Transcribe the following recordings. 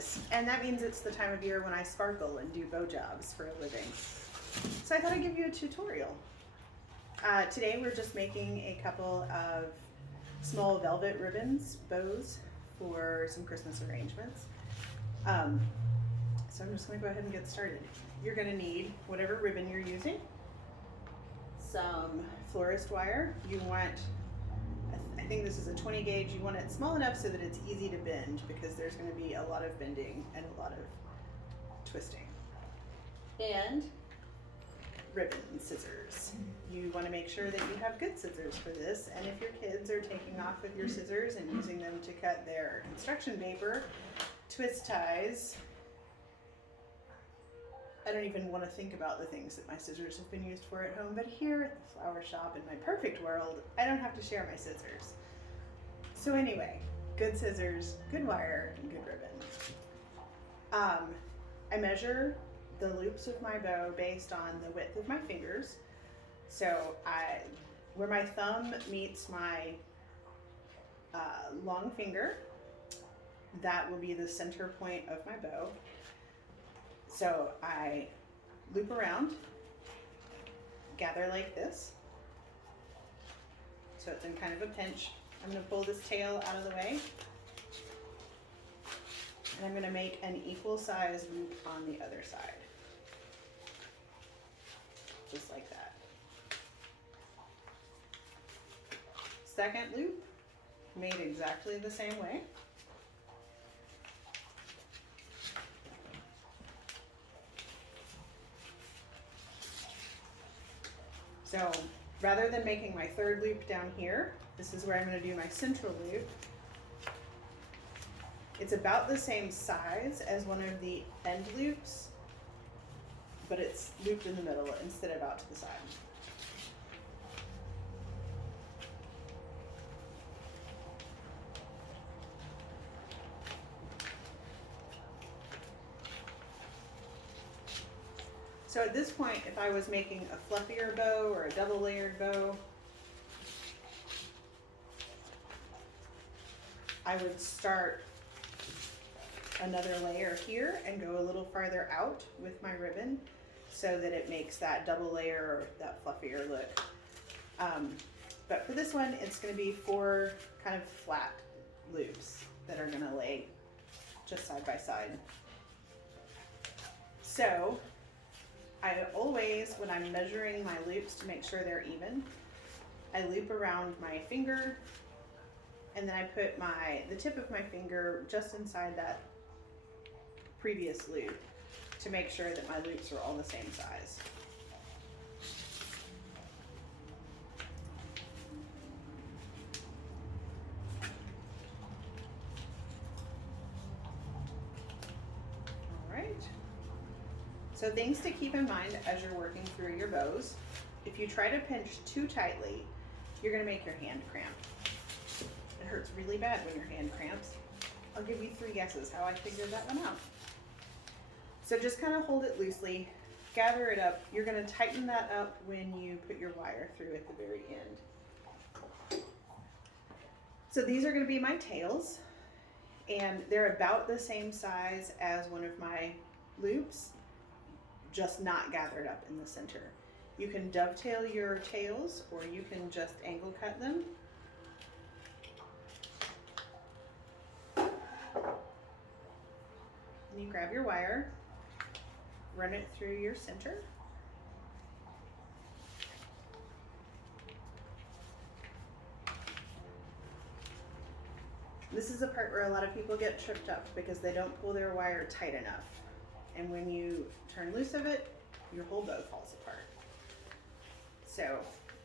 Christmas, and that means it's the time of year when I sparkle and do bow jobs for a living. So I thought I'd give you a tutorial. Today we're just making a couple of small velvet ribbons, bows, for some Christmas arrangements. So I'm just going to go ahead and get started. You're going to need whatever ribbon you're using, some florist wire. You want, I think this is a 20 gauge, you want it small enough so that it's easy to bend, because there's going to be a lot of bending and a lot of twisting. And ribbon and scissors. You want to make sure that you have good scissors for this, and if your kids are taking off with your scissors and using them to cut their construction paper, twist ties, I don't even want to think about the things that my scissors have been used for at home, but here at the flower shop in my perfect world, I don't have to share my scissors. So anyway, good scissors, good wire, and good ribbon. I measure the loops of my bow based on the width of my fingers. So where my thumb meets my long finger, that will be the center point of my bow. So I loop around, gather like this. So it's in kind of a pinch. I'm going to pull this tail out of the way. And I'm going to make an equal size loop on the other side. Just like that. Second loop, made exactly the same way. So rather than making my third loop down here, this is where I'm going to do my central loop. It's about the same size as one of the end loops, but it's looped in the middle instead of out to the side. So at this point, if I was making a fluffier bow or a double layered bow, I would start another layer here and go a little farther out with my ribbon so that it makes that double layer or that fluffier look. But for this one, it's going to be 4 kind of flat loops that are going to lay just side by side. So I always, when I'm measuring my loops to make sure they're even, I loop around my finger, and then I put the tip of my finger just inside that previous loop to make sure that my loops are all the same size. All right. So things to keep in mind as you're working through your bows. If you try to pinch too tightly, you're going to make your hand cramp. It hurts really bad when your hand cramps. I'll give you 3 guesses how I figured that one out. So just kind of hold it loosely, gather it up. You're going to tighten that up when you put your wire through at the very end. So these are going to be my tails, and they're about the same size as one of my loops, just not gathered up in the center. You can dovetail your tails, or you can just angle cut them. And you grab your wire, run it through your center. This is the part where a lot of people get tripped up because they don't pull their wire tight enough. And when you turn loose of it, your whole bow falls apart. So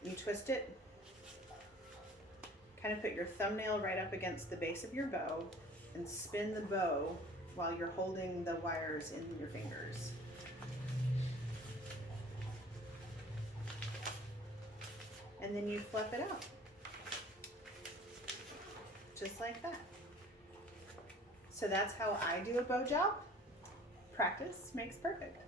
you twist it, kind of put your thumbnail right up against the base of your bow and spin the bow while you're holding the wires in your fingers. And then you fluff it out, just like that. So that's how I do a bow job. Practice makes perfect.